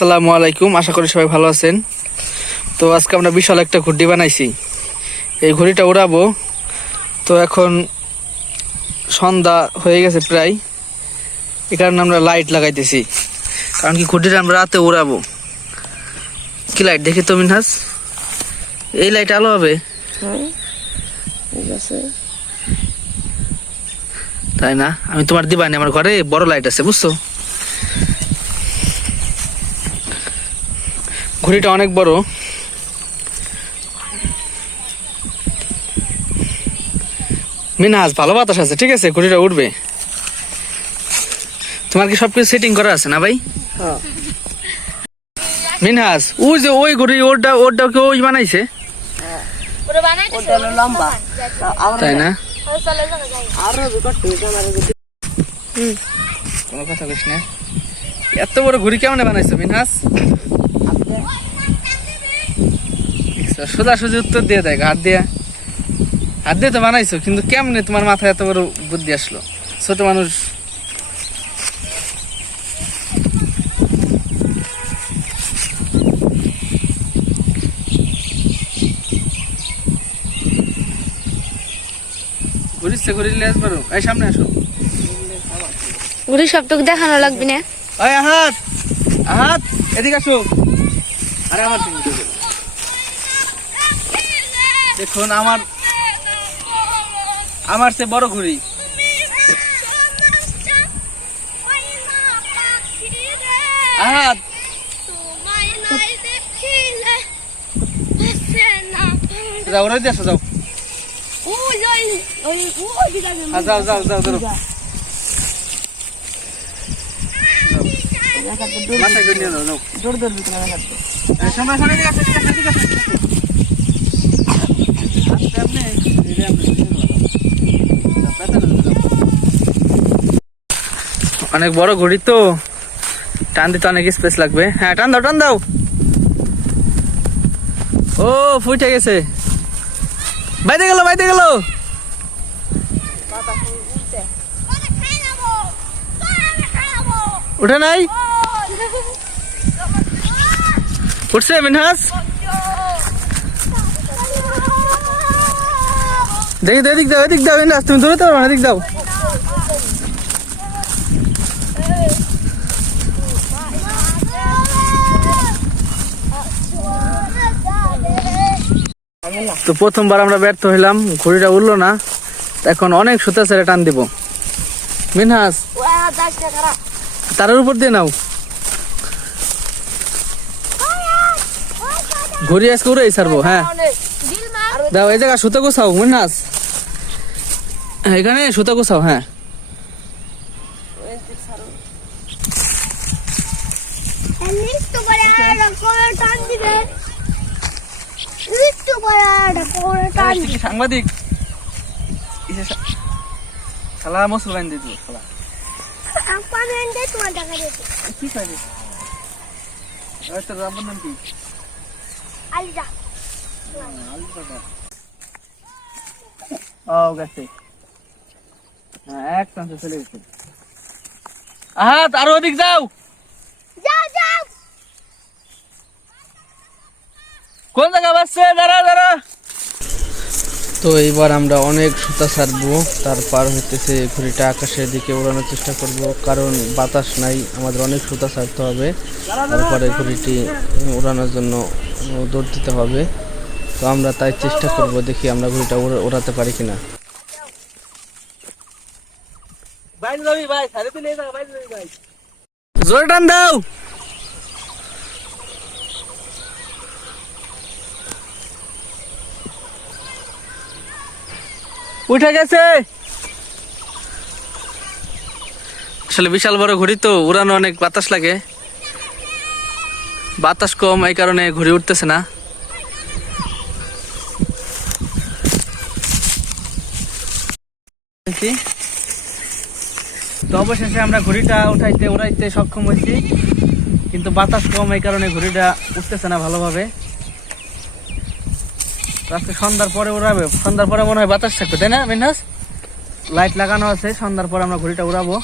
আসসালামু আলাইকুম, আশা করি সবাই ভালো আছেন। তো আজকে আমরা বিশাল একটা ঘুড়ি বানাইছি, এই ঘুড়িটা উড়াবো। তো এখন সন্ধ্যা হয়ে গেছে প্রায়, এই কারণে আমরা লাইট লাগাইতেছি, কারণ কি ঘুড়িটা আমরা রাতে উড়াবো। কি লাইট দেখি তো মিনহাস, এই লাইট আলো হবে তাই না? আমি তোমার দিবানি, আমার ঘরে বড় লাইট আছে বুঝছো। ঘুড়িটা অনেক বড়, মিনহাস ভালো বাতাস আছে, ঠিক আছে ঘুড়িটা উঠবে। তোমার কি সবকিছু সেটিং করা আছে না ভাই? মিনহাস ওই যে ওই ঘুড়ি ওরটা কি ওই বানাইছে তাই না? কোনো কথা কইস না, এত বড় ঘুড়ি কেমনে বানাইছো মিনহাস? সোজাসুজি উত্তর দিয়ে দেয়, হাত দিয়ে তো বানাইছো, কিন্তু কেমনে তোমার মাথায় এত বড় বুদ্ধি আসলো? ছোট মানুষ। ঘুরিচ্ছে ঘুরিলে আসবারো, এই সামনে আসো। ঘুরি সবটুকু দেখানো লাগবে না। ওই আহাত আহাত এদিকে আসো। আরে আমার দেখুন, আমার সে বড় ঘুড়ি। আহাত যাও, ওরা দিয়ে আসো, যাও যাও যাও যাও ধরো। মাথায় করে নিয়ে যাও, সামনে সামনে দিকে আসো, দিকে আসো। অনেক বড় ঘড়ি তো, টান দিতে অনেক স্পেস লাগবে। হ্যাঁ টান দাও, টান দাও। ও ফুটে গেছে, বাইরে গেল, বাইরে গেল। উঠে নাই, উঠছে মিনহাস। দেখি তো, এদিক দাও, এদিক দাও মিনহাস, তুমি ধরে তো পারো না, এদিক দাও। তো প্রথমবার আমরা ব্যর্থ হইলাম, ঘুড়িটা উঠলো না। এখন অনেক সুতা ছেড়ে টান দিব। মিনহাস তারের উপর দিয়ে নাও, ঘুড়ি আজকে উড়েই ছাড়বো। হ্যাঁ দাও, এই জায়গা সুতা গোছাও মিনহাস, এখানে সুতা গোছাও। হ্যাঁ সাংবাদিক খালা মসুর বাইন দিয়ে খালা কি খাবে? তোর রাব্বুর নাম কি? আলিজা। ও গেছে, হ্যাঁ এক চান্সে চলে গেছে। আহাত আরো ওদিক যাও, কোন জায়গা বাসছে? দাঁড়া দাঁড়া। তো এইবার আমরা অনেক সুতা ছাড়বো, তারপর হইতেছে ঘুড়িটা আকাশের দিকে উড়ানোর চেষ্টা করব, কারণ বাতাস নাই, আমাদের অনেক সুতা ছাড়তে হবে। তারপরে ঘুড়িটি উড়ানোর জন্য দৌড় দিতে হবে। তো আমরা তাই চেষ্টা করব, দেখি আমরা ঘুড়িটা উড়াতে পারি কিনা। জোরে টান দাও। উঠে গেছে। আসলে বিশাল বড় ঘুড়ি তো, উড়ানো অনেক বাতাস লাগে, বাতাস কম, এই কারণে ঘুড়ি উঠতেছে না। তো অবশেষে আমরা ঘুড়িটা উড়াইতে সক্ষম হয়েছি, কিন্তু বাতাস কম, এই কারণে ঘুড়িটা উঠতেছে না ভালোভাবে। আজকে সন্ধ্যার পরে উড়াবে, সন্ধ্যার পরে মনে হয় বাতাস থাকবে, তাই না মিনহাস? লাইট লাগানো আছে, সন্ধ্যার পরে আমরা ঘুড়িটা উড়াবো।